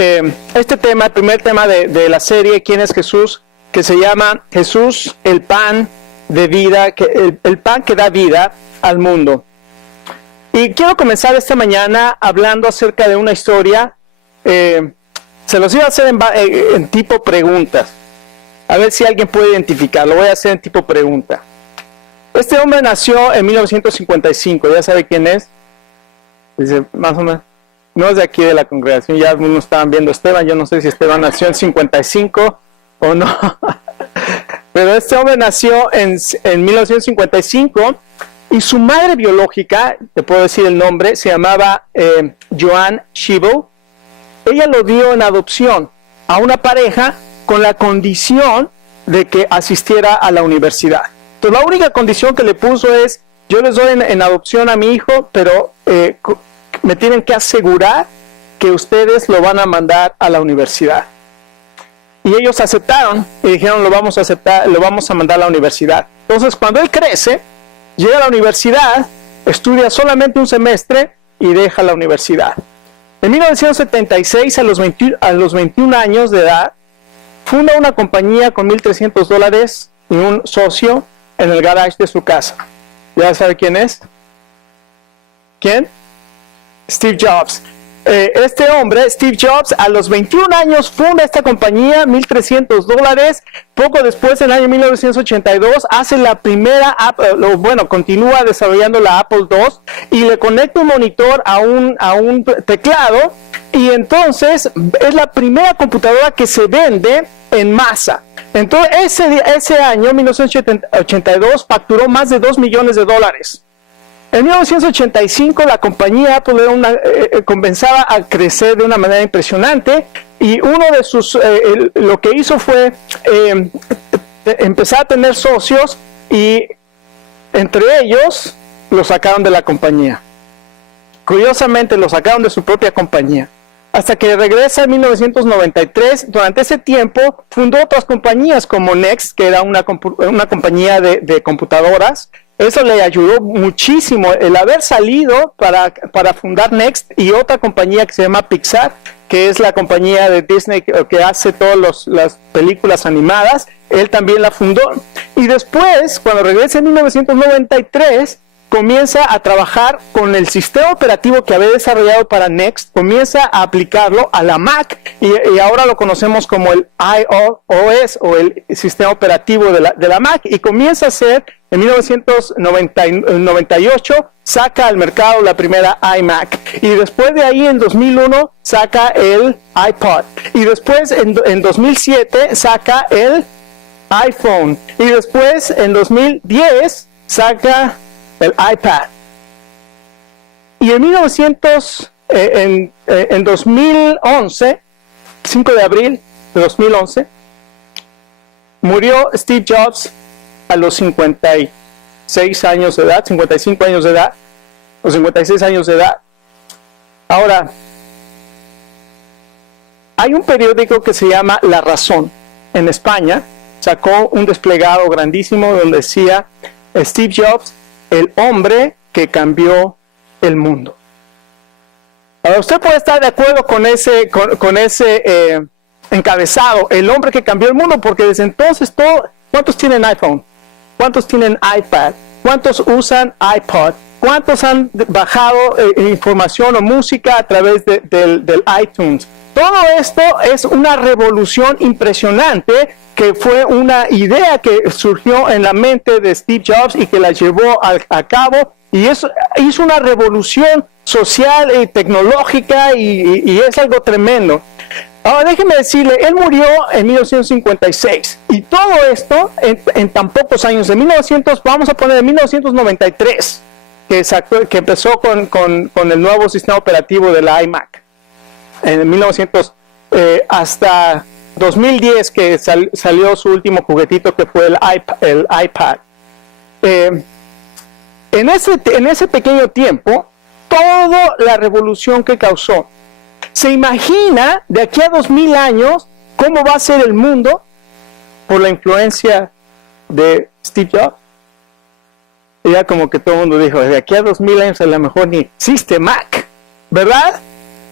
este tema, el primer tema de la serie, ¿Quién es Jesús?, que se llama Jesús, el pan de vida, el pan que da vida al mundo. Y quiero comenzar esta mañana hablando acerca de una historia. Se los iba a hacer en tipo preguntas. A ver si alguien puede identificarlo. Lo voy a hacer en tipo pregunta. Este hombre nació en 1955. ¿Ya sabe quién es? Dice, más o menos. No es de aquí de la congregación. Ya algunos estaban viendo a Esteban. Yo no sé si Esteban nació en 55 o no. Pero este hombre nació en 1955. Y su madre biológica, te puedo decir el nombre, se llamaba Joan Schiebel. Ella lo dio en adopción a una pareja con la condición de que asistiera a la universidad. Entonces la única condición que le puso es, yo les doy en adopción a mi hijo, pero me tienen que asegurar que ustedes lo van a mandar a la universidad. Y ellos aceptaron y dijeron, lo vamos a aceptar, lo vamos a mandar a la universidad. Entonces cuando él crece, llega a la universidad, estudia solamente un semestre y deja la universidad. En 1976, a los 21 años de edad, funda una compañía con $1,300 y un socio en el garage de su casa. ¿Ya sabe quién es? ¿Quién? Steve Jobs. Este hombre, Steve Jobs, a los 21 años funda esta compañía, $1,300. Poco después, en el año 1982, hace la primera continúa desarrollando la Apple II y le conecta un monitor a un teclado, y entonces es la primera computadora que se vende en masa. Entonces ese año, 1982, facturó más de $2 millones. En 1985 la compañía Apple comenzaba a crecer de una manera impresionante, y uno de sus lo que hizo fue empezar a tener socios, y entre ellos lo sacaron de la compañía. Curiosamente lo sacaron de su propia compañía. Hasta que regresa en 1993, durante ese tiempo fundó otras compañías como Next, que era una compañía de computadoras. Eso le ayudó muchísimo el haber salido para fundar Next, y otra compañía que se llama Pixar, que es la compañía de Disney que hace todas las películas animadas. Él también la fundó. Y después, cuando regresa en 1993, comienza a trabajar con el sistema operativo que había desarrollado para Next, comienza a aplicarlo a la Mac, y ahora lo conocemos como el iOS, o el sistema operativo de la Mac, y comienza a hacer, en 1998, saca al mercado la primera iMac, y después de ahí, en 2001, saca el iPod, y después, en 2007, saca el iPhone, y después, en 2010, saca el iPad. Y en 2011, 5 de abril de 2011, murió Steve Jobs a los 56 años de edad, 55 años de edad, o 56 años de edad. Ahora, hay un periódico que se llama La Razón, en España, sacó un desplegado grandísimo donde decía, Steve Jobs, el hombre que cambió el mundo. Ahora, usted puede estar de acuerdo con ese encabezado, el hombre que cambió el mundo, porque desde entonces ¿cuántos tienen iPhone? ¿Cuántos tienen iPad? ¿Cuántos usan iPod? ¿Cuántos han bajado información o música a través del iTunes? Todo esto es una revolución impresionante, que fue una idea que surgió en la mente de Steve Jobs y que la llevó a cabo, y eso hizo una revolución social y tecnológica, y es algo tremendo. Ahora déjeme decirle, él murió en 1956, y todo esto en tan pocos años, vamos a poner en 1993, que empezó con el nuevo sistema operativo de la iMac, en 1900 hasta 2010, que salió su último juguetito, que fue el iPad. En ese pequeño tiempo, toda la revolución que causó. ¿Se imagina de aquí a 2000 años cómo va a ser el mundo por la influencia de Steve Jobs? Y ya como que todo el mundo dijo, de aquí a 2000 años a lo mejor ni existe Mac, ¿verdad?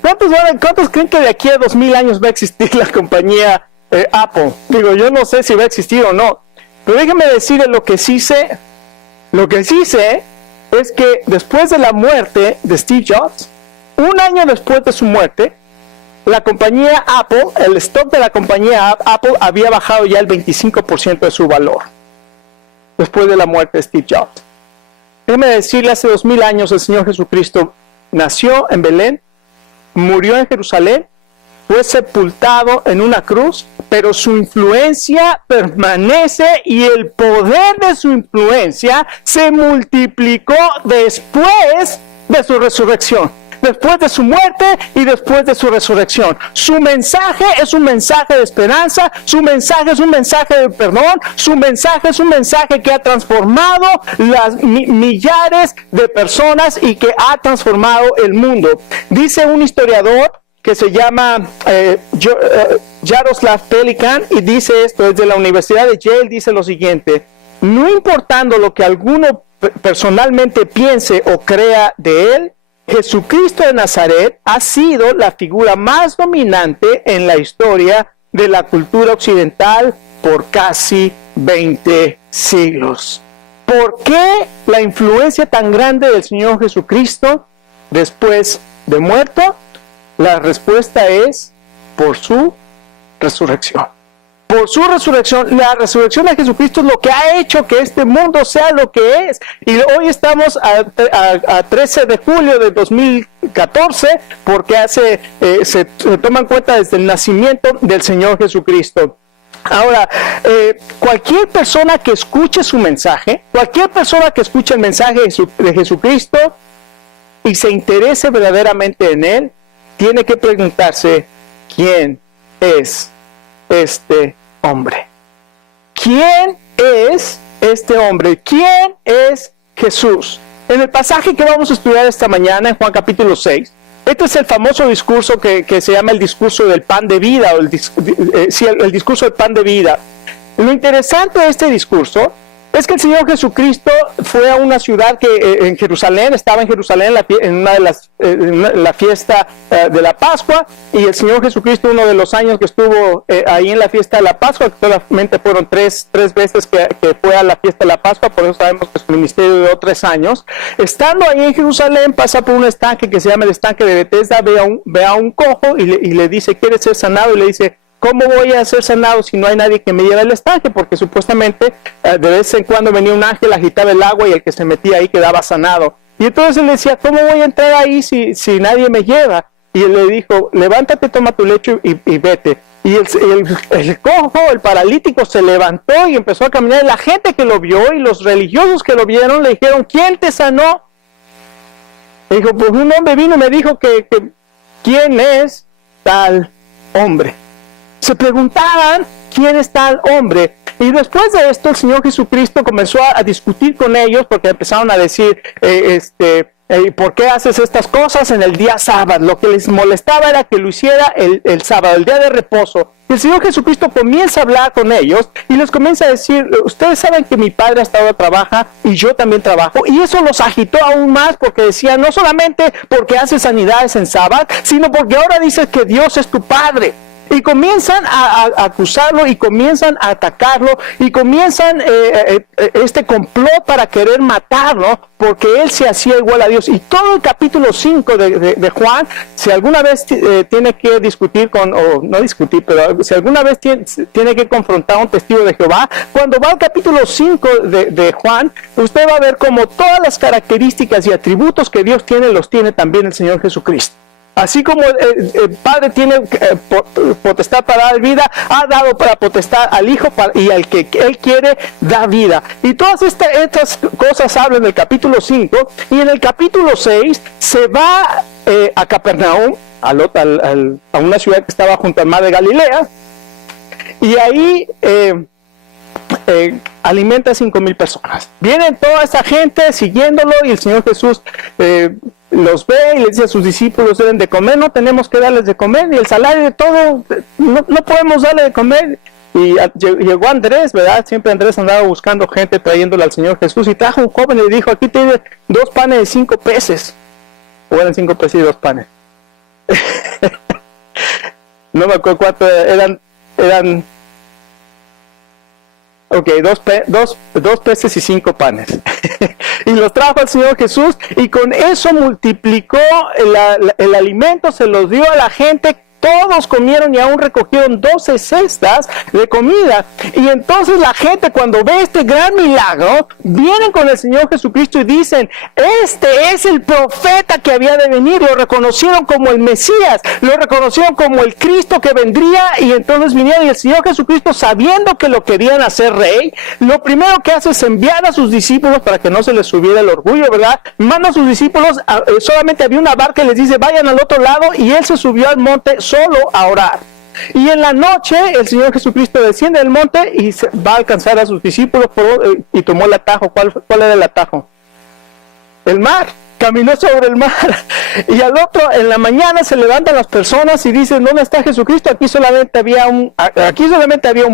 ¿Cuántos creen que de aquí a 2000 años va a existir la compañía Apple? Digo, yo no sé si va a existir o no, pero déjenme decirles lo que sí sé. Lo que sí sé es que después de la muerte de Steve Jobs, un año después de su muerte, la compañía Apple, el stock de la compañía Apple había bajado ya el 25% de su valor después de la muerte de Steve Jobs. Déjeme decirle, hace 2000 años el Señor Jesucristo nació en Belén, murió en Jerusalén, fue sepultado en una cruz, pero su influencia permanece y el poder de su influencia se multiplicó después de su resurrección, después de su muerte y después de su resurrección. Su mensaje es un mensaje de esperanza, su mensaje es un mensaje de perdón, su mensaje es un mensaje que ha transformado las millares de personas y que ha transformado el mundo. Dice un historiador que se llama Jaroslav Pelikan, y dice esto desde la Universidad de Yale, dice lo siguiente: no importando lo que alguno personalmente piense o crea de él, Jesucristo de Nazaret ha sido la figura más dominante en la historia de la cultura occidental por casi 20 siglos. ¿Por qué la influencia tan grande del Señor Jesucristo después de muerto? La respuesta es por su resurrección. Por su resurrección, la resurrección de Jesucristo es lo que ha hecho que este mundo sea lo que es. Y hoy estamos a 13 de julio de 2014 porque se toma en cuenta desde el nacimiento del Señor Jesucristo. Ahora, cualquier persona que escuche su mensaje, cualquier persona que escuche el mensaje de Jesucristo y se interese verdaderamente en él, tiene que preguntarse: ¿quién es este hombre? ¿Quién es este hombre? ¿Quién es Jesús? En el pasaje que vamos a estudiar esta mañana, en Juan capítulo 6, este es el famoso discurso que se llama el discurso del pan de vida, o el discurso del pan de vida. Lo interesante de este discurso es que el Señor Jesucristo fue a una ciudad en Jerusalén, estaba en Jerusalén en la fiesta de la Pascua, y el Señor Jesucristo, uno de los años que estuvo ahí en la fiesta de la Pascua, que solamente fueron tres veces que fue a la fiesta de la Pascua, por eso sabemos que su ministerio duró 3 años. Estando ahí en Jerusalén, pasa por un estanque que se llama el estanque de Betesda, ve a un cojo y le dice: ¿quieres ser sanado? Y le dice: ¿cómo voy a ser sanado si no hay nadie que me lleve al estanque? Porque supuestamente de vez en cuando venía un ángel, agitaba el agua y el que se metía ahí quedaba sanado. Y entonces él decía: ¿cómo voy a entrar ahí si nadie me lleva? Y él le dijo: levántate, toma tu lecho y vete. Y el cojo, el paralítico, se levantó y empezó a caminar. La gente que lo vio y los religiosos que lo vieron le dijeron: ¿quién te sanó? Y dijo: pues un hombre vino y me dijo que ¿quién es tal hombre? Se preguntaban: ¿quién es tal hombre? Y después de esto el Señor Jesucristo comenzó a discutir con ellos, porque empezaron a decir: ¿por qué haces estas cosas en el día sábado? Lo que les molestaba era que lo hiciera el sábado, el día de reposo. Y el Señor Jesucristo comienza a hablar con ellos y les comienza a decir: ustedes saben que mi Padre hasta ahora trabaja y yo también trabajo. Y eso los agitó aún más, porque decían: no solamente porque haces sanidades en sábado, sino porque ahora dices que Dios es tu Padre. Y comienzan a acusarlo, y comienzan a atacarlo, y comienzan este complot para querer matarlo, porque él se hacía igual a Dios. Y todo el capítulo 5 de Juan, si alguna vez tiene que discutir pero si alguna vez tiene que confrontar a un testigo de Jehová, cuando va al capítulo 5 de Juan, usted va a ver como todas las características y atributos que Dios tiene, los tiene también el Señor Jesucristo. Así como el Padre tiene potestad para dar vida, ha dado para potestad al Hijo, y al que Él quiere da vida. Y todas estas cosas hablan del capítulo 5, y en el capítulo 6 se va a Capernaum, a una ciudad que estaba junto al mar de Galilea, y ahí alimenta a 5,000 personas. Vienen toda esa gente siguiéndolo, y el Señor Jesús los ve y les dice a sus discípulos: deben de comer, no tenemos que darles de comer, y el salario de todo, no podemos darle de comer. Y llegó Andrés, ¿verdad? Siempre Andrés andaba buscando gente, trayéndole al Señor Jesús, y trajo un joven y le dijo: aquí tiene 2 panes y 5 peces. O eran 5 peces y 2 panes. No me acuerdo cuánto eran ok, dos peces y 5 panes. Y los trajo al Señor Jesús, y con eso multiplicó el alimento, se los dio a la gente. Todos comieron y aún recogieron 12 cestas de comida. Y entonces la gente, cuando ve este gran milagro, vienen con el Señor Jesucristo y dicen: este es el profeta que había de venir. Lo reconocieron como el Mesías, lo reconocieron como el Cristo que vendría. Y entonces vinieron, y el Señor Jesucristo, sabiendo que lo querían hacer rey, lo primero que hace es enviar a sus discípulos para que no se les subiera el orgullo, ¿verdad? Manda a sus discípulos, solamente había una barca, y les dice: vayan al otro lado, y él se subió al monte solo a orar. Y en la noche el Señor Jesucristo desciende del monte y va a alcanzar a sus discípulos y tomó el atajo. ¿Cuál era el atajo? El mar. Caminó sobre el mar. Y al otro, en la mañana, se levantan las personas y dicen: ¿dónde está Jesucristo? Aquí solamente había un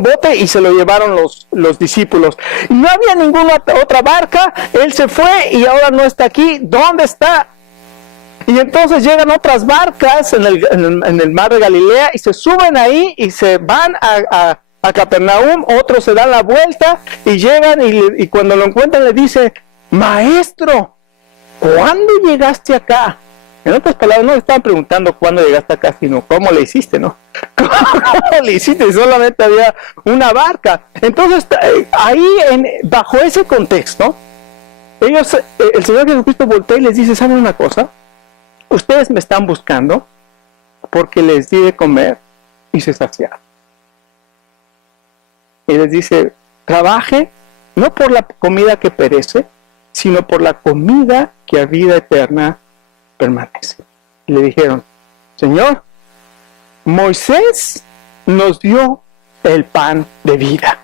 bote, y se lo llevaron los discípulos. Y no había ninguna otra barca. Él se fue y ahora no está aquí. ¿Dónde está? Y entonces llegan otras barcas en el mar de Galilea, y se suben ahí y se van a Capernaum. Otros se dan la vuelta y llegan, y cuando lo encuentran le dice: maestro, ¿cuándo llegaste acá? En otras palabras, no le estaban preguntando cuándo llegaste acá, sino cómo le hiciste, ¿no? ¿Cómo le hiciste? Solamente había una barca. Entonces, ahí, bajo ese contexto, el Señor Jesucristo voltea y les dice: ¿saben una cosa? Ustedes me están buscando porque les di de comer y se saciaron. Y les dice: trabajen no por la comida que perece, sino por la comida que a vida eterna permanece. Y le dijeron: Señor, Moisés nos dio el pan de vida.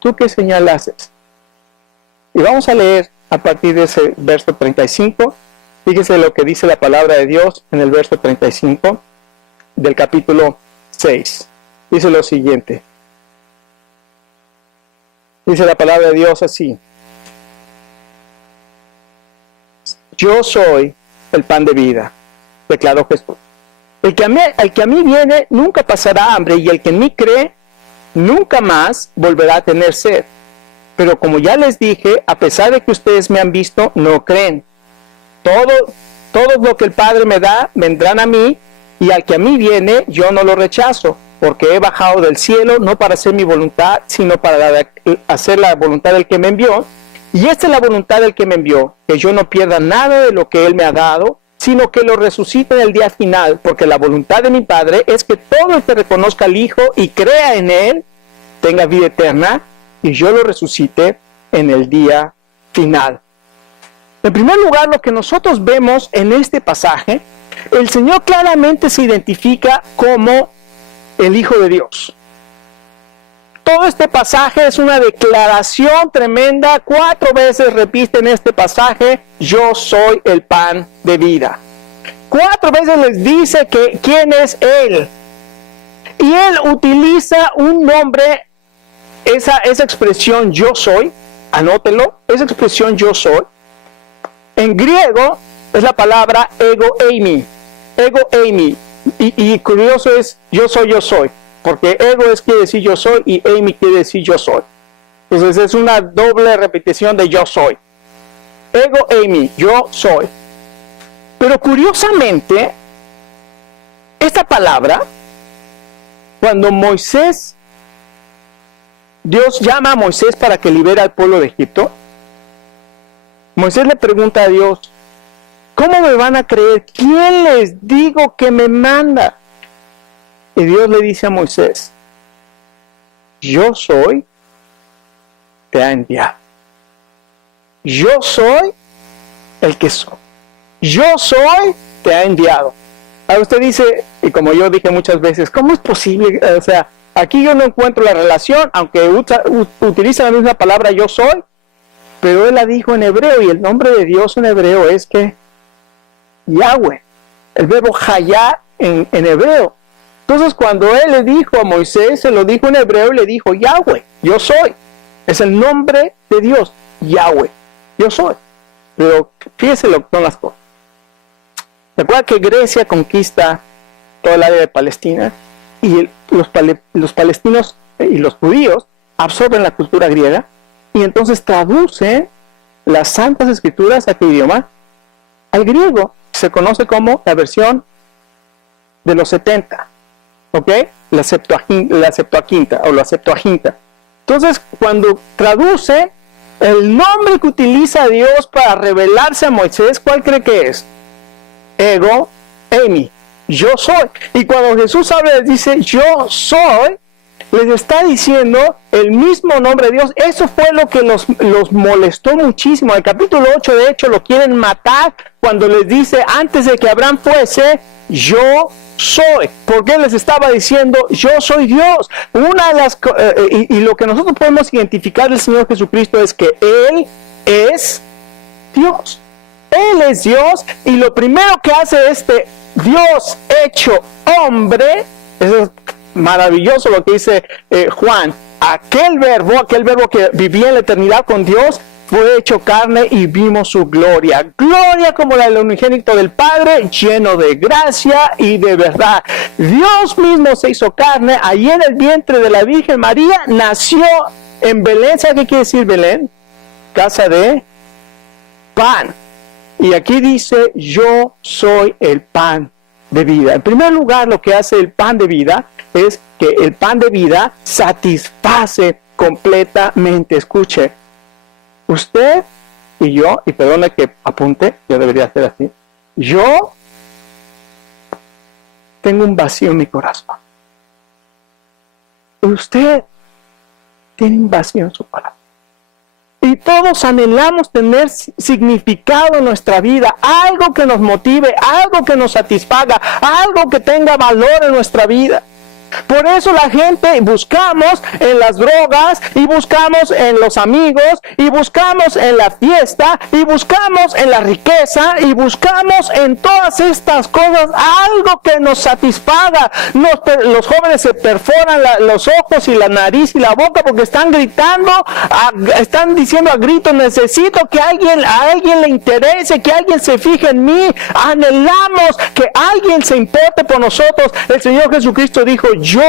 ¿Tú qué señal haces? Y vamos a leer a partir de ese verso 35. Fíjese lo que dice la palabra de Dios en el verso 35 del capítulo 6. Dice lo siguiente. Dice la palabra de Dios así: yo soy el pan de vida, declaró Jesús. El que a mí viene nunca pasará hambre, y el que en mí cree nunca más volverá a tener sed. Pero como ya les dije, a pesar de que ustedes me han visto, no creen. Todo lo que el Padre me da, vendrán a mí, y al que a mí viene, yo no lo rechazo, porque he bajado del cielo, no para hacer mi voluntad, sino para hacer la voluntad del que me envió. Y esta es la voluntad del que me envió, que yo no pierda nada de lo que Él me ha dado, sino que lo resucite en el día final, porque la voluntad de mi Padre es que todo el que reconozca al Hijo y crea en Él, tenga vida eterna, y yo lo resucite en el día final. En primer lugar, lo que nosotros vemos en este pasaje, el Señor claramente se identifica como el Hijo de Dios. Todo este pasaje es una declaración tremenda. 4 veces repite en este pasaje: yo soy el pan de vida. 4 veces les dice que quién es Él. Y Él utiliza un nombre, esa expresión yo soy, anótelo, esa expresión yo soy. En griego es la palabra ego eimi. Ego eimi. Y curioso es yo soy. Porque ego quiere decir yo soy, y eimi quiere decir yo soy. Entonces es una doble repetición de yo soy. Ego eimi, yo soy. Pero curiosamente, esta palabra, cuando Dios llama a Moisés para que libere al pueblo de Egipto, Moisés le pregunta a Dios: ¿cómo me van a creer? ¿Quién les digo que me manda? Y Dios le dice a Moisés: yo soy, te ha enviado. Yo soy el que soy. Yo soy, te ha enviado. Ahora usted dice, y como yo dije muchas veces, ¿cómo es posible? O sea, aquí yo no encuentro la relación, aunque utiliza la misma palabra yo soy, pero Él la dijo en hebreo, y el nombre de Dios en hebreo es que Yahweh, el verbo hayá en hebreo. Entonces cuando Él le dijo a Moisés, se lo dijo en hebreo y le dijo Yahweh, yo soy. Es el nombre de Dios, Yahweh, yo soy. Pero fíjese lo que son las cosas. Recuerda que Grecia conquista toda el área de Palestina y los palestinos y los judíos absorben la cultura griega y entonces traducen las Santas Escrituras a qué idioma? Al griego. Se conoce como la versión de los 70, ¿ok? La Septuaginta o la Septuaginta. Entonces, cuando traduce el nombre que utiliza Dios para revelarse a Moisés, ¿cuál cree que es? Ego, eimi, yo soy. Y cuando Jesús habla, dice yo soy, les está diciendo el mismo nombre de Dios. Eso fue lo que los molestó muchísimo. En el capítulo 8, de hecho, lo quieren matar cuando les dice, antes de que Abraham fuese, yo soy. Porque les estaba diciendo, yo soy Dios. Una de las y lo que nosotros podemos identificar del Señor Jesucristo es que Él es Dios. Él es Dios, y lo primero que hace este Dios hecho hombre, eso es maravilloso lo que dice Juan, aquel verbo que vivía en la eternidad con Dios, fue hecho carne y vimos su gloria. Gloria como la del unigénito del Padre, lleno de gracia y de verdad. Dios mismo se hizo carne, allí en el vientre de la Virgen María, nació en Belén. ¿Sabe qué quiere decir Belén? Casa de pan. Y aquí dice, yo soy el pan de vida. En primer lugar, lo que hace el pan de vida es que el pan de vida satisface completamente. Escuche, usted y yo, y perdone que apunte, yo debería hacer así, yo tengo un vacío en mi corazón. Usted tiene un vacío en su corazón. Y todos anhelamos tener significado en nuestra vida, algo que nos motive, algo que nos satisfaga, algo que tenga valor en nuestra vida. Por eso la gente buscamos en las drogas, y buscamos en los amigos, y buscamos en la fiesta, y buscamos en la riqueza, y buscamos en todas estas cosas algo que nos satisfaga. Los jóvenes se perforan los ojos y la nariz y la boca porque están gritando, están diciendo a gritos, necesito que a alguien le interese, que alguien se fije en mí. Anhelamos que alguien se importe por nosotros. El Señor Jesucristo dijo, yo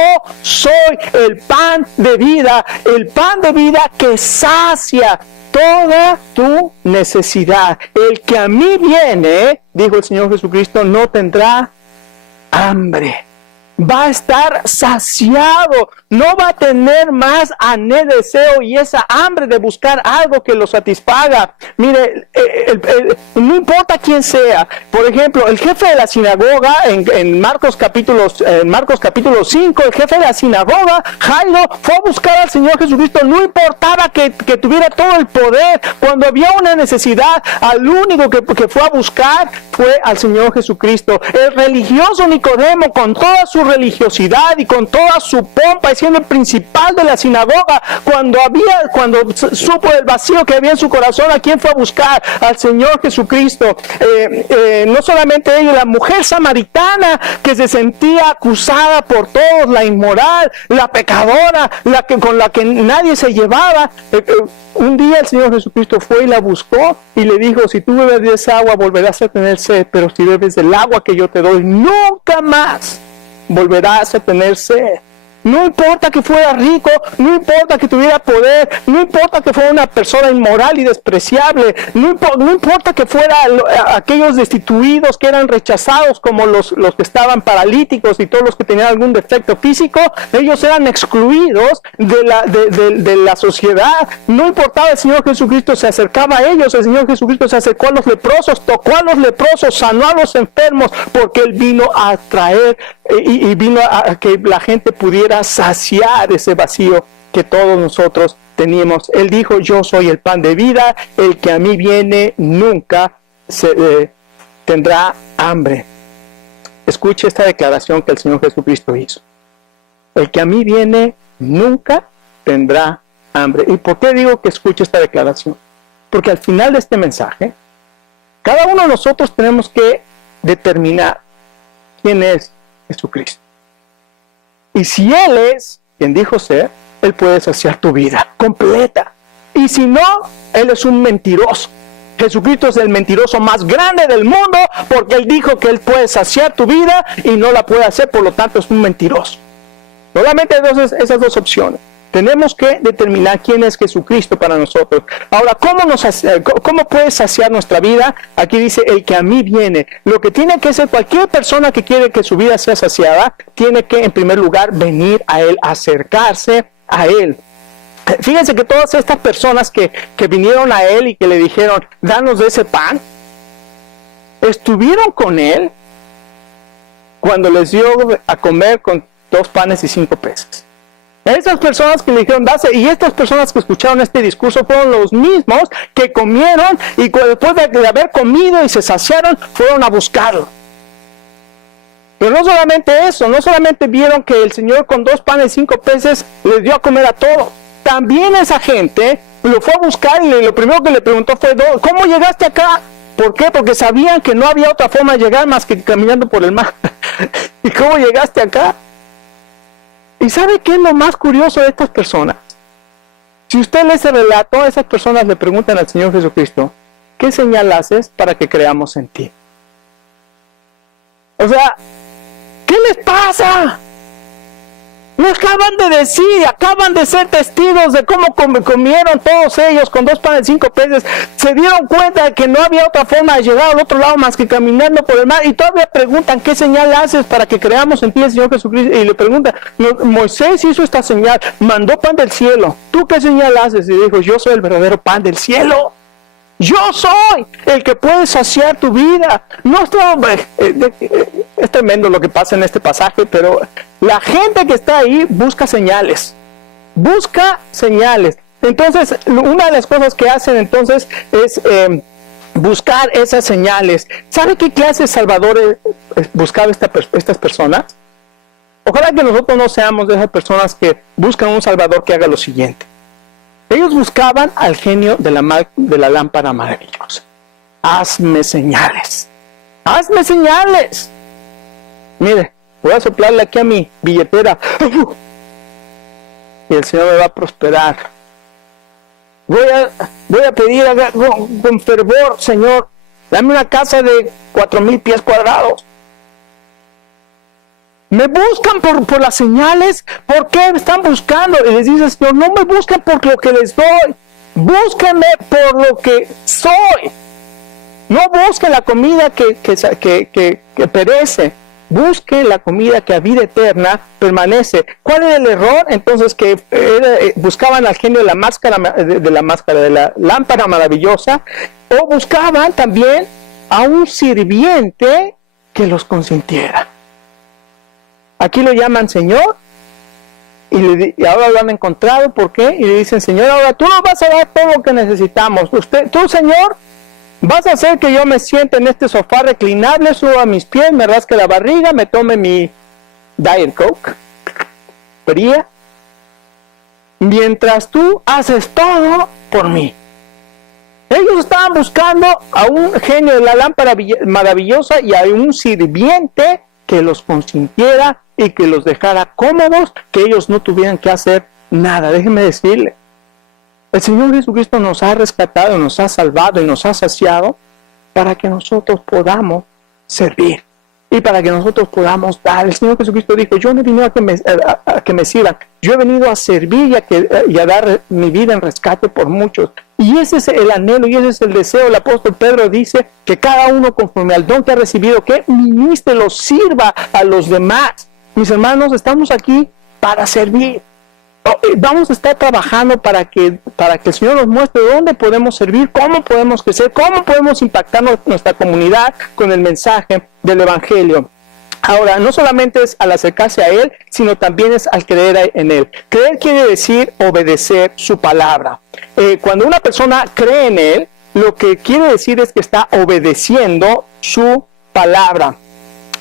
soy el pan de vida que sacia toda tu necesidad. El que a mí viene, dijo el Señor Jesucristo, no tendrá hambre. Va a estar saciado, no va a tener más anhelo, deseo y esa hambre de buscar algo que lo satisfaga. Mire, no importa quién sea. Por ejemplo, el jefe de la sinagoga en Marcos capítulo 5, el jefe de la sinagoga, Jairo, fue a buscar al Señor Jesucristo. No importaba que tuviera todo el poder. Cuando había una necesidad, al único que fue a buscar fue al Señor Jesucristo. El religioso Nicodemo, con toda su religiosidad y con toda su pompa, y siendo el principal de la sinagoga, cuando supo el vacío que había en su corazón, ¿a quién fue a buscar? Al Señor Jesucristo. No solamente ellos, la mujer samaritana que se sentía acusada por todos, la inmoral, la pecadora, con la que nadie se llevaba. Un día el Señor Jesucristo fue y la buscó y le dijo, si tú bebes de esa agua volverás a tener sed, pero si bebes del agua que yo te doy, nunca más volverás a tener sed. No importa que fuera rico, no importa que tuviera poder, no importa que fuera una persona inmoral y despreciable, no importa que fuera aquellos destituidos que eran rechazados, como los que estaban paralíticos y todos los que tenían algún defecto físico, ellos eran excluidos de la sociedad. No importaba, el Señor Jesucristo se acercaba a ellos, el Señor Jesucristo se acercó a los leprosos, tocó a los leprosos, sanó a los enfermos, porque Él vino a traer y vino a que la gente pudiera saciar ese vacío que todos nosotros teníamos. Él dijo, yo soy el pan de vida, el que a mí viene nunca tendrá hambre. Escuche esta declaración que el Señor Jesucristo hizo. El que a mí viene nunca tendrá hambre. ¿Y por qué digo que escuche esta declaración? Porque al final de este mensaje, cada uno de nosotros tenemos que determinar quién es Jesucristo. Y si Él es quien dijo ser, Él puede saciar tu vida completa. Y si no, Él es un mentiroso. Jesucristo es el mentiroso más grande del mundo porque Él dijo que Él puede saciar tu vida y no la puede hacer, por lo tanto es un mentiroso. Solamente hay esas dos opciones. Tenemos que determinar quién es Jesucristo para nosotros. Ahora, ¿cómo puede saciar nuestra vida? Aquí dice, el que a mí viene. Lo que tiene que hacer cualquier persona que quiere que su vida sea saciada, tiene que en primer lugar venir a Él, acercarse a Él. Fíjense que todas estas personas que vinieron a Él y que le dijeron, danos de ese pan, estuvieron con Él cuando les dio a comer con 2 panes y 5 peces. Esas personas que le dijeron, dase, y estas personas que escucharon este discurso fueron los mismos que comieron y después de haber comido y se saciaron, fueron a buscarlo. Pero no solamente eso, no solamente vieron que el Señor con 2 panes y 5 peces les dio a comer a todos. También esa gente lo fue a buscar y lo primero que le preguntó fue, ¿cómo llegaste acá? ¿Por qué? Porque sabían que no había otra forma de llegar más que caminando por el mar. ¿Y cómo llegaste acá? ¿Y sabe qué es lo más curioso de estas personas? Si usted lee ese relato, esas personas le preguntan al Señor Jesucristo, ¿qué señal haces para que creamos en ti? O sea, ¿qué les pasa? Me acaban de decir, acaban de ser testigos de cómo comieron todos ellos con 2 panes y 5 peces. Se dieron cuenta de que no había otra forma de llegar al otro lado más que caminando por el mar. Y todavía preguntan, ¿qué señal haces para que creamos en ti, el Señor Jesucristo? Y le preguntan, Moisés hizo esta señal, mandó pan del cielo. ¿Tú qué señal haces? Y dijo, yo soy el verdadero pan del cielo. Yo soy el que puede saciar tu vida. No es tremendo lo que pasa en este pasaje, pero la gente que está ahí busca señales. Busca señales. Entonces, una de las cosas que hacen entonces es buscar esas señales. ¿Sabe qué clase de salvadores buscaba estas personas? Ojalá que nosotros no seamos de esas personas que buscan un salvador que haga lo siguiente. Ellos buscaban al genio de la lámpara maravillosa. Hazme señales. Hazme señales. Mire, voy a soplarle aquí a mi billetera. Y el Señor me va a prosperar. Voy a pedir con fervor, Señor, dame una casa de 4,000 pies cuadrados. Me buscan por las señales. ¿Por qué me están buscando? Y les dice, Señor, no me busquen por lo que les doy. Búsquenme por lo que soy. No busquen la comida que perece. Busquen la comida que a vida eterna permanece. ¿Cuál era el error? Entonces que buscaban al genio de la lámpara maravillosa, o buscaban también a un sirviente que los consintiera. Aquí lo llaman Señor, y ahora lo han encontrado. ¿Por qué? Y le dicen, Señor, ahora tú nos vas a dar todo lo que necesitamos. Tú, Señor, vas a hacer que yo me siente en este sofá reclinable, suba mis pies, me rasque la barriga, me tome mi Diet Coke fría, mientras tú haces todo por mí. Ellos estaban buscando a un genio de la lámpara maravillosa y a un sirviente que los consintiera y que los dejara cómodos, que ellos no tuvieran que hacer nada. Déjenme decirle, el Señor Jesucristo nos ha rescatado, nos ha salvado y nos ha saciado para que nosotros podamos servir y para que nosotros podamos dar. El Señor Jesucristo dijo, yo no he venido a que me sirvan, yo he venido a servir y a dar mi vida en rescate por muchos. Y ese es el anhelo y ese es el deseo. El apóstol Pedro dice que cada uno conforme al don que ha recibido, que ministre, lo sirva a los demás. Mis hermanos, estamos aquí para servir. Vamos a estar trabajando para que el Señor nos muestre dónde podemos servir, cómo podemos crecer, cómo podemos impactar nuestra comunidad con el mensaje del Evangelio. Ahora, no solamente es al acercarse a Él, sino también es al creer en Él. Creer quiere decir obedecer su palabra. Cuando una persona cree en Él, lo que quiere decir es que está obedeciendo su palabra.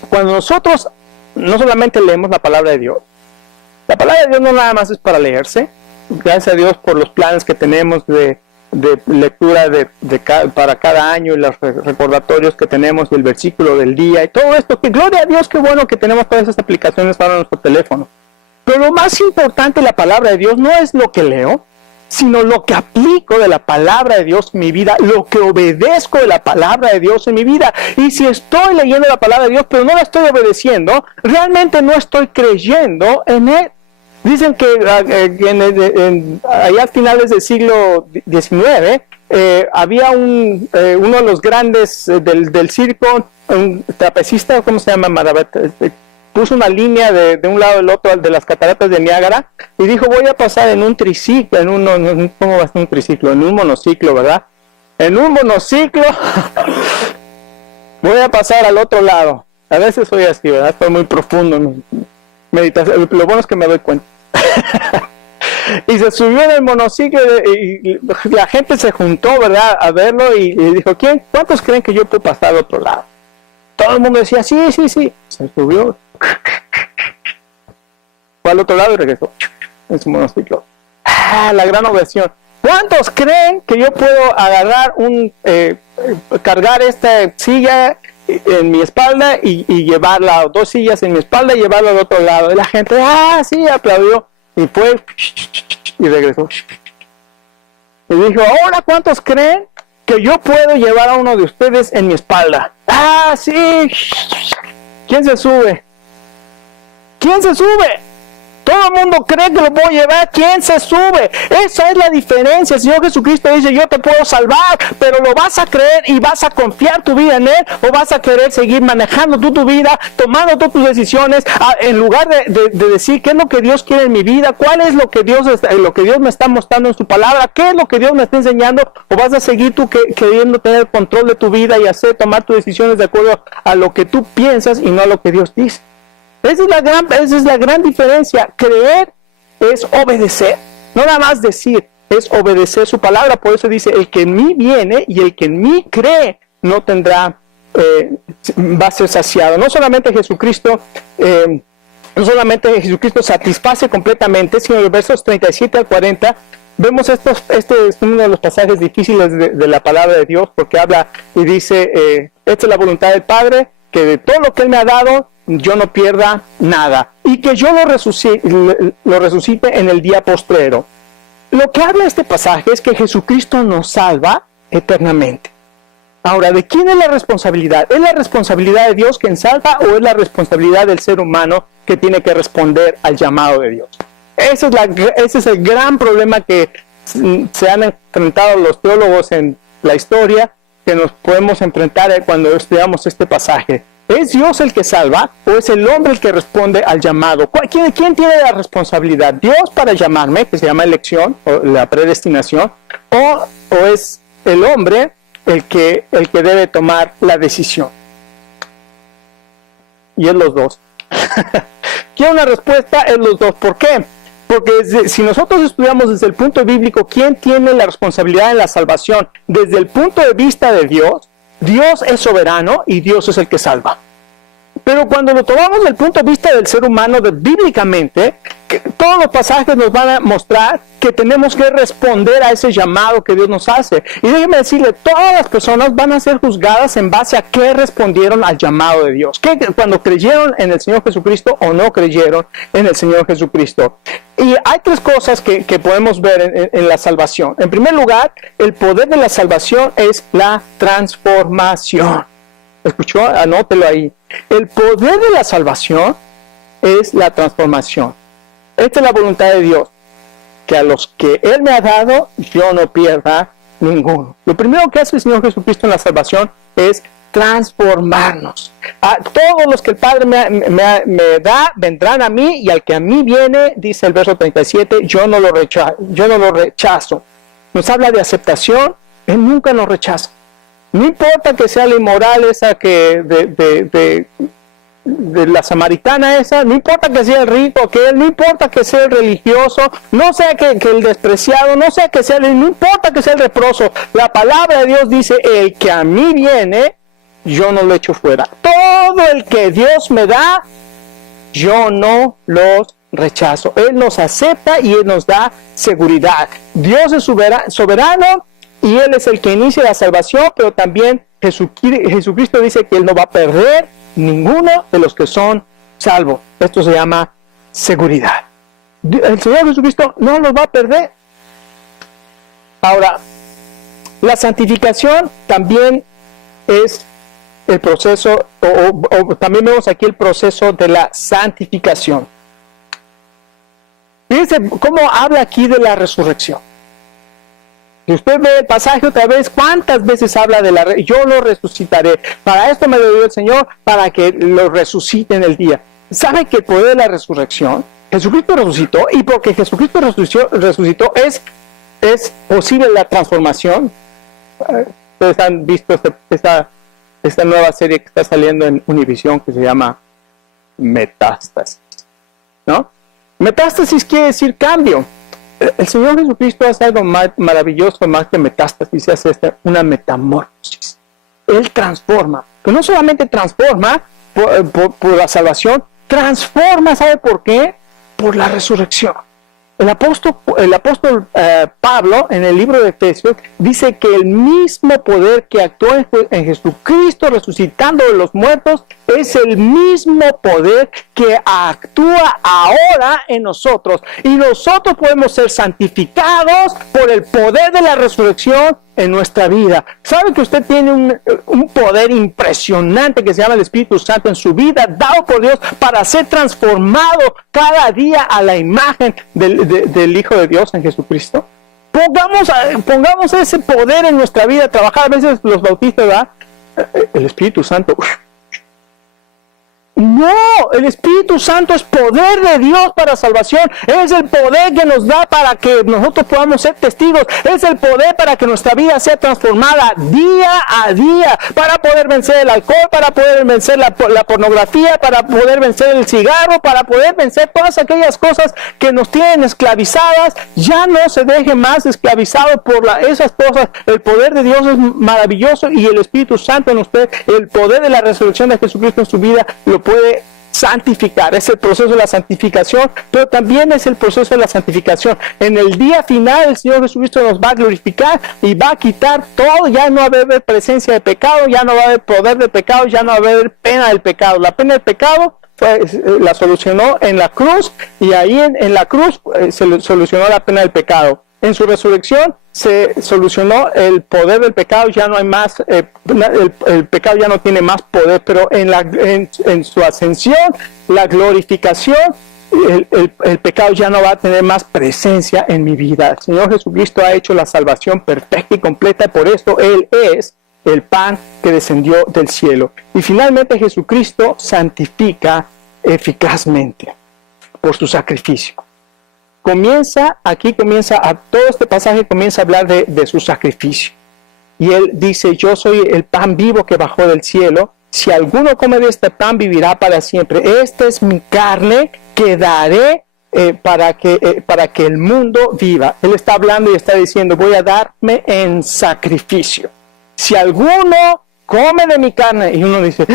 Cuando nosotros no solamente leemos la palabra de Dios, la palabra de Dios no nada más es para leerse. Gracias a Dios por los planes que tenemos de lectura para cada año y los recordatorios que tenemos del versículo del día y todo esto. Que gloria a Dios, qué bueno que tenemos todas esas aplicaciones ahora en nuestro teléfono. Pero lo más importante de la palabra de Dios no es lo que leo, sino lo que aplico de la palabra de Dios en mi vida, lo que obedezco de la palabra de Dios en mi vida. Y si estoy leyendo la palabra de Dios, pero no la estoy obedeciendo, realmente no estoy creyendo en Él. Dicen que allá a finales del siglo XIX, había uno de los grandes del circo, un trapecista, ¿cómo se llama? Puso una línea de un lado al otro de las cataratas de Niágara y dijo, voy a pasar en un triciclo, ¿cómo va a ser un triciclo? En un monociclo, ¿verdad? En un monociclo voy a pasar al otro lado. A veces soy así, ¿verdad? Estoy muy profundo en meditación. Lo bueno es que me doy cuenta. Y se subió en el monociclo y la gente se juntó, ¿verdad? A verlo y dijo, ¿cuántos creen que yo puedo pasar al otro lado? Todo el mundo decía, sí. Se subió. Fue al otro lado y regresó en su monociclo. La gran ovación. ¿Cuántos creen que yo puedo agarrar cargar esta silla en mi espalda y llevarla, 2 sillas en mi espalda y llevarla al otro lado? Y la gente, sí, aplaudió. Y fue y regresó. Y dijo, ahora ¿cuántos creen que yo puedo llevar a uno de ustedes en mi espalda? Sí. ¿Quién se sube? ¿Quién se sube? Todo el mundo cree que lo puedo llevar. ¿Quién se sube? Esa es la diferencia. El Señor Jesucristo dice, yo te puedo salvar, pero lo vas a creer y vas a confiar tu vida en Él, o vas a querer seguir manejando tu vida, tomando tus decisiones, en lugar de decir qué es lo que Dios quiere en mi vida, cuál es lo que Dios me está mostrando en su palabra, qué es lo que Dios me está enseñando, o vas a seguir tú queriendo tener control de tu vida y tomar tus decisiones de acuerdo a lo que tú piensas y no a lo que Dios dice. Esa es la gran diferencia. Creer es obedecer. No nada más decir, es obedecer su palabra. Por eso dice, el que en mí viene y el que en mí cree no tendrá, va a ser saciado. No solamente Jesucristo satisface completamente, sino en los versos 37 al 40, vemos este es uno de los pasajes difíciles de la palabra de Dios, porque habla y dice, esta es la voluntad del Padre, que de todo lo que Él me ha dado, yo no pierda nada, y que yo lo resucite en el día postrero. Lo que habla este pasaje es que Jesucristo nos salva eternamente. Ahora, ¿de quién es la responsabilidad? ¿Es la responsabilidad de Dios quien salva, o es la responsabilidad del ser humano que tiene que responder al llamado de Dios? Ese es el gran problema que se han enfrentado los teólogos en la historia, que nos podemos enfrentar cuando estudiamos este pasaje. ¿Es Dios el que salva, o es el hombre el que responde al llamado? ¿Quién tiene la responsabilidad? ¿Dios para llamarme, que se llama elección, o la predestinación, o es el hombre el que debe tomar la decisión? Y es los dos. Quiero una respuesta, es los dos. ¿Por qué? Porque si nosotros estudiamos desde el punto bíblico, ¿quién tiene la responsabilidad en la salvación? Desde el punto de vista de Dios, Dios es soberano y Dios es el que salva. Pero cuando lo tomamos desde el punto de vista del ser humano, bíblicamente, todos los pasajes nos van a mostrar que tenemos que responder a ese llamado que Dios nos hace. Y déjeme decirle, todas las personas van a ser juzgadas en base a qué respondieron al llamado de Dios. Cuando creyeron en el Señor Jesucristo o no creyeron en el Señor Jesucristo. Y hay 3 cosas que podemos ver en la salvación. En primer lugar, el poder de la salvación es la transformación. ¿Escuchó? Anótelo ahí. El poder de la salvación es la transformación. Esta es la voluntad de Dios, que a los que Él me ha dado, yo no pierda ninguno. Lo primero que hace el Señor Jesucristo en la salvación es transformarnos. A todos los que el Padre me da, vendrán a mí, y al que a mí viene, dice el verso 37, yo no lo rechazo. Nos habla de aceptación. Él nunca nos rechaza. No importa que sea la inmoral esa que de la samaritana esa, no importa que sea el rico aquel, no importa que sea el religioso, no sea que el despreciado, no importa que sea el leproso. La palabra de Dios dice, el que a mí viene, yo no lo echo fuera. Todo el que Dios me da, yo no los rechazo. Él nos acepta y Él nos da seguridad. Dios es soberano, y Él es el que inicia la salvación, pero también Jesucristo dice que Él no va a perder ninguno de los que son salvos. Esto se llama seguridad. El Señor Jesucristo no los va a perder. Ahora, la santificación también es el proceso, o también vemos aquí el proceso de la santificación. Fíjense cómo habla aquí de la resurrección. Si usted ve el pasaje otra vez, ¿cuántas veces habla de yo lo resucitaré? Para esto me lo dio el Señor, para que lo resucite en el día. ¿Sabe que el poder de la resurrección, Jesucristo resucitó, y porque Jesucristo resucitó es posible la transformación? Ustedes han visto esta nueva serie que está saliendo en Univisión que se llama Metástasis, ¿no? Metástasis quiere decir cambio. El Señor Jesucristo hace algo más maravilloso, más que metástasis, hace una metamorfosis. Él transforma, pero no solamente transforma por la salvación, transforma, ¿sabe por qué? Por la resurrección. El apóstol Pablo, en el libro de Efesios, dice que el mismo poder que actuó en Jesucristo resucitando de los muertos es el mismo poder que actúa ahora en nosotros. Y nosotros podemos ser santificados por el poder de la resurrección en nuestra vida. ¿Sabe que usted tiene un poder impresionante que se llama el Espíritu Santo en su vida, dado por Dios para ser transformado cada día a la imagen del Hijo de Dios en Jesucristo? Pongamos ese poder en nuestra vida a trabajar. A veces los bautistas, ¿verdad? El Espíritu Santo. No, el Espíritu Santo es poder de Dios para salvación. Es el poder que nos da para que nosotros podamos ser testigos. Es el poder para que nuestra vida sea transformada día a día, para poder vencer el alcohol, para poder vencer la pornografía, para poder vencer el cigarro, para poder vencer todas aquellas cosas que nos tienen esclavizadas. Ya no se deje más esclavizado por esas cosas. El poder de Dios es maravilloso, y el Espíritu Santo en usted, el poder de la resurrección de Jesucristo en su vida, lo puede santificar. Es el proceso de la santificación, pero también es el proceso de la santificación. En el día final el Señor Jesucristo nos va a glorificar y va a quitar todo. Ya no va a haber presencia de pecado, ya no va a haber poder de pecado, ya no va a haber pena del pecado. La pena del pecado la solucionó en la cruz, y ahí en la cruz se solucionó la pena del pecado. En su resurrección se solucionó el poder del pecado, ya no hay más, el pecado ya no tiene más poder, pero en su ascensión, la glorificación, el pecado ya no va a tener más presencia en mi vida. El Señor Jesucristo ha hecho la salvación perfecta y completa, y por eso Él es el pan que descendió del cielo. Y finalmente Jesucristo santifica eficazmente por su sacrificio. Todo este pasaje comienza a hablar de su sacrificio. Y Él dice: yo soy el pan vivo que bajó del cielo. Si alguno come de este pan, vivirá para siempre. Esta es mi carne que daré para que el mundo viva. Él está hablando y está diciendo: voy a darme en sacrificio. Si alguno come de mi carne, y uno dice: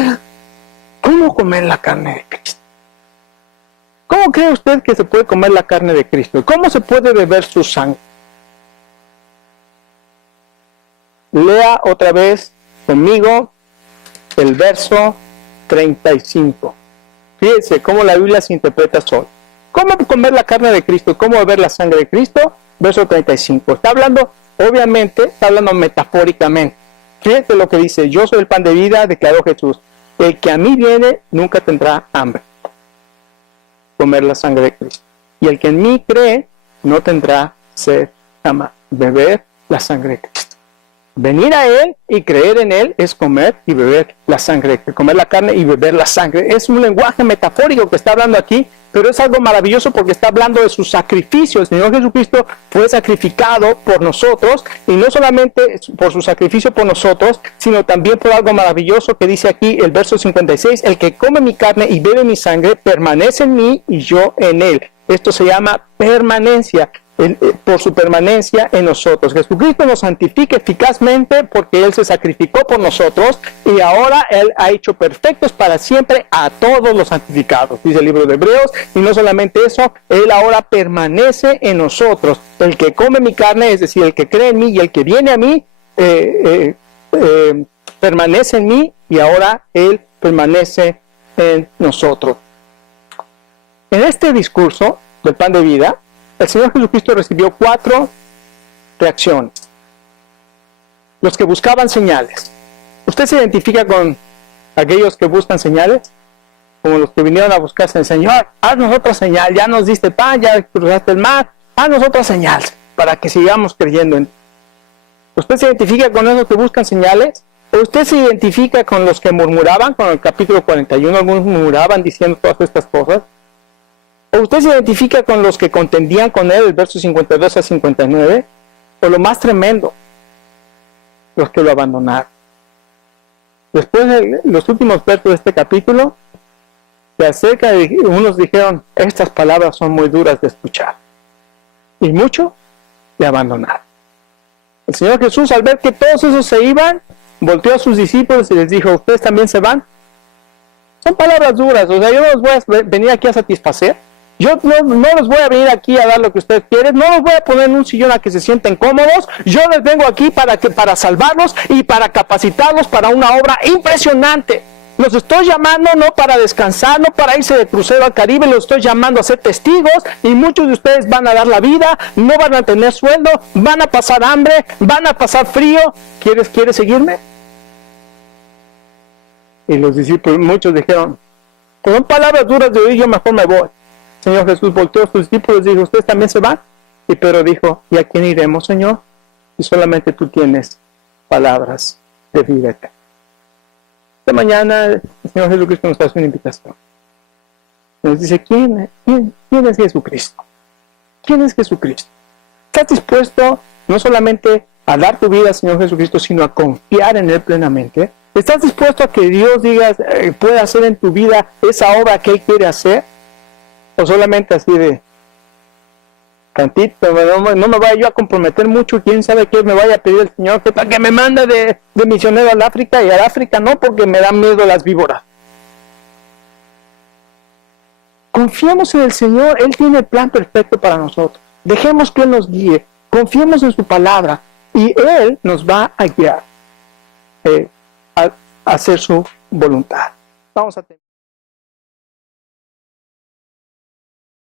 ¿cómo comer la carne de Cristo? ¿Cómo cree usted que se puede comer la carne de Cristo? ¿Cómo se puede beber su sangre? Lea otra vez conmigo el verso 35. Fíjense cómo la Biblia se interpreta solo. ¿Cómo comer la carne de Cristo? ¿Cómo beber la sangre de Cristo? Verso 35. Está hablando, obviamente, está hablando metafóricamente. Fíjense lo que dice: yo soy el pan de vida, declaró Jesús. El que a mí viene nunca tendrá hambre. Comer la sangre de Cristo. Y el que en mí cree no tendrá sed jamás. Beber la sangre de Cristo. Venir a Él y creer en Él es comer y beber la sangre, comer la carne y beber la sangre. Es un lenguaje metafórico que está hablando aquí, pero es algo maravilloso porque está hablando de su sacrificio. El Señor Jesucristo fue sacrificado por nosotros, y no solamente por su sacrificio por nosotros, sino también por algo maravilloso que dice aquí el verso 56: el que come mi carne y bebe mi sangre permanece en mí y yo en él. Esto se llama permanencia. Por su permanencia en nosotros. Jesucristo nos santifica eficazmente porque Él se sacrificó por nosotros, y ahora Él ha hecho perfectos para siempre a todos los santificados, dice el libro de Hebreos. Y no solamente eso, Él ahora permanece en nosotros. El que come mi carne, es decir, el que cree en mí y el que viene a mí, permanece en mí, y ahora Él permanece en nosotros. En este discurso del pan de vida, el Señor Jesucristo recibió 4 reacciones. Los que buscaban señales. ¿Usted se identifica con aquellos que buscan señales? Como los que vinieron a buscarse el Señor. Haznos otra señal, ya nos diste pan, ya cruzaste el mar. Haznos otra señal para que sigamos creyendo en ti. ¿Usted se identifica con esos que buscan señales? ¿O usted se identifica con los que murmuraban? Con el capítulo 41, algunos murmuraban diciendo todas estas cosas. ¿O usted se identifica con los que contendían con él, el verso 52 a 59? ¿O lo más tremendo, los que lo abandonaron? Después de los últimos versos de este capítulo, se acerca y unos dijeron, estas palabras son muy duras de escuchar. Y muchos le abandonaron. El Señor Jesús, al ver que todos esos se iban, volteó a sus discípulos y les dijo, ¿ustedes también se van? Son palabras duras, o sea, yo no los voy a venir aquí a satisfacer. Yo no los voy a venir aquí a dar lo que ustedes quieren, no los voy a poner en un sillón a que se sienten cómodos. Yo les vengo aquí para salvarlos y para capacitarlos para una obra impresionante. Los estoy llamando no para descansar, no para irse de crucero al Caribe, los estoy llamando a ser testigos y muchos de ustedes van a dar la vida, no van a tener sueldo, van a pasar hambre, van a pasar frío. ¿Quieres seguirme? Y los discípulos, muchos dijeron, con palabras duras de oír, yo mejor me voy. El Señor Jesús volteó a sus discípulos y dijo, ¿ustedes también se van? Y Pedro dijo, ¿y a quién iremos, Señor? Y solamente tú tienes palabras de vida eterna. Esta mañana el Señor Jesucristo nos hace una invitación. Nos dice, ¿quién es Jesucristo? ¿Quién es Jesucristo? ¿Estás dispuesto no solamente a dar tu vida al Señor Jesucristo, sino a confiar en Él plenamente? ¿Estás dispuesto a que Dios pueda hacer en tu vida esa obra que Él quiere hacer? ¿O solamente así de tantito, no me vaya yo a comprometer mucho, quién sabe qué me vaya a pedir el Señor, que para que me mande de misionero al África, y al África no, porque me dan miedo las víboras? Confiemos en el Señor, Él tiene el plan perfecto para nosotros. Dejemos que Él nos guíe, confiemos en su palabra, y Él nos va a guiar a hacer su voluntad. Vamos a terminar.